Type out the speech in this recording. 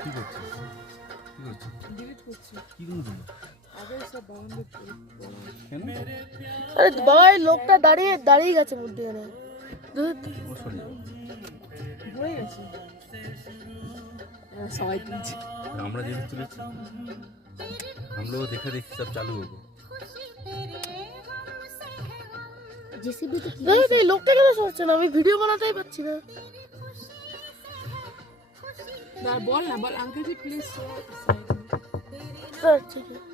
কি করছিস? কি করছিস? ডিলিট করছি কি করছিস? আগে সব বাউন্ডারি কেন? আরে ভাই লোকটা দাঁড়িয়ে গেছে মধ্যখানে ও সরে যাও। হয়ে গেছে সবাই তুলছে আমরা যেহেতু তুলেছি हम लोग देखा देखी सब चालू होगा। জেসিবি তো এই লোকটা কেন সরছে না? আমি ভিডিও বানাতেই পারছি না। বল না বল আঙ্কেল জি প্লিজ স্যার ঠিক আছে